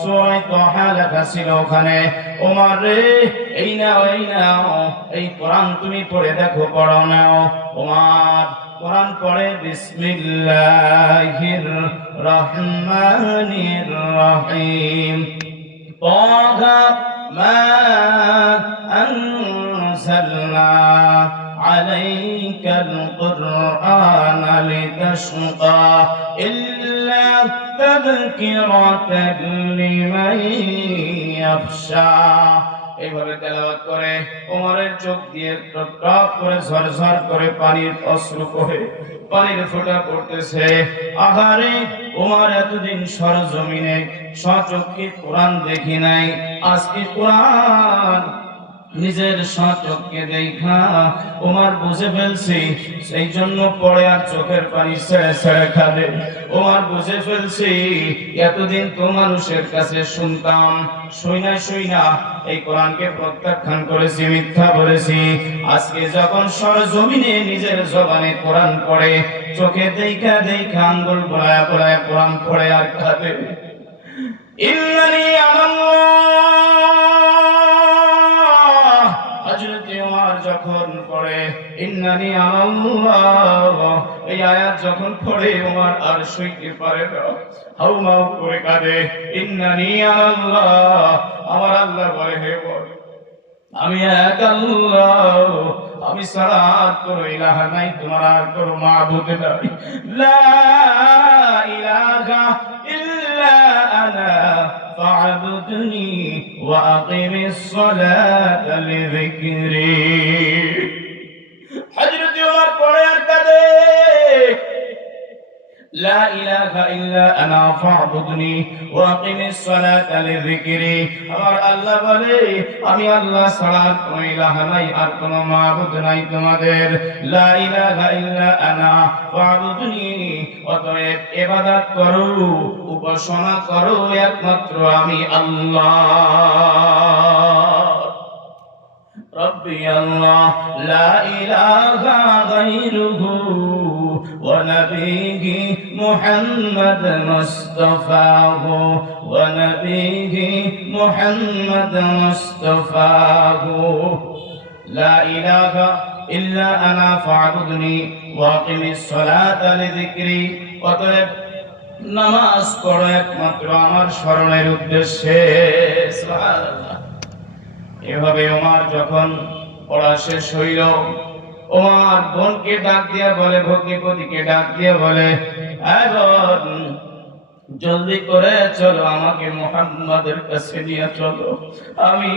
সূরা তাহা লেখা ছিল ওখানে। ওমর রে, এই নাও এই কোরআন তুমি পড়ে দেখো, পড়ো নাও। ওমর কোরআন পড়ে, বিসমিল্লাহির রহমানির রহিম, তাহা মা আনজালনা আলাইকাল কুরআনা লিতাশকা ইল্লা তাযকিরাতান লিমান ইয়াখশা। এইভাবে তেলাওয়াত করে ওমরের চোখ দিয়ে টপ করে ঝরঝর করে পানির অশ্রু করে পানির ফোঁটা পড়তেছে। আহারে, ওমর এতদিন সরজমিনে সচক্ষে কোরআন দেখি নাই, আজকে কোরআন নিজের সচক্ষে দেখা ওমর বুঝে ফেলছি, সেই জন্য পড়ে আর চোখের পানি ছেড়ে ছেড়ে খাবে। ওমর বুঝে ফেলছি, এতদিন তো মানুষের কাছে শুনতাম, শুইনা এই কোরআনকে প্রত্যাখ্যান করেছি, মিথ্যা বলেছি। আজকে যখন সরজমিনে নিজের জবানে কোরআন পড়ে, চোখে দেখা আঙ্গুল বলায়া বলায়া কোরআন পড়ে আর খাবে। ইন্নানি আল্লাহ, হযরত ওমর যখন পড়ে ইন্নানি আল্লাহ, এই আয়াত যখন পড়ে ওমর আর সইতে পারে না, হাউমাউ করে কাঁদে। ইন্নানি আল্লাহ, আমার আল্লাহ বলে, হে বল আমি এক আল্লাহ, আমি ছাড়া আর কোনো ইলাহ নাই, তোমার আর কোনো মাবুদ নাই। লা ইলাহা ইল্লা আনা ফা'বুদনি ওয়া আকিমিস সালাতা লিযিকরি। হযরত ওমর পড়ে আর কাঁদে, লা ইলাহা ইল্লা আনা ফা'বুদনি ওয়া আকিমিস সালাতা লিযিকরি। আমার আল্লাহ বলে, আমি আল্লাহ ছাড়া কোনো ইলাহ নাই, আর কোনো মাবুদ নাই তোমাদের। লা ইলাহা ইল্লা আনা ফা'বুদনি, অতএব ইবাদত করো, উপাসনা করো একমাত্র আমি আল্লাহ। রব্বি আল্লাহ লা ইলাহা গায়রুহু ওয়া নবিয়্যি মুহাম্মদ মুস্তাফাহু ওয়া নবিয়্যি মুহাম্মদ মুস্তাফাহু লা ইলাহা ইল্লা আনা ফা'বুদনি ওয়া আকিমিস সালাতা লিযিকরি। অতএব নামাজ পড়ো একমাত্র আমার স্মরণের উদ্দেশ্যে। সুবহানাল্লাহ। এভাবে ওমর যখন পড়া শেষ হইল, ওমর বোনকে ডাক দিয়া বলে, ভগ্নিপতিকে ডাক দিয়া বলে, এই বোন, জলদি করে চলো, আমাকে মুহাম্মাদের কাছে নিয়ে চলো। আমি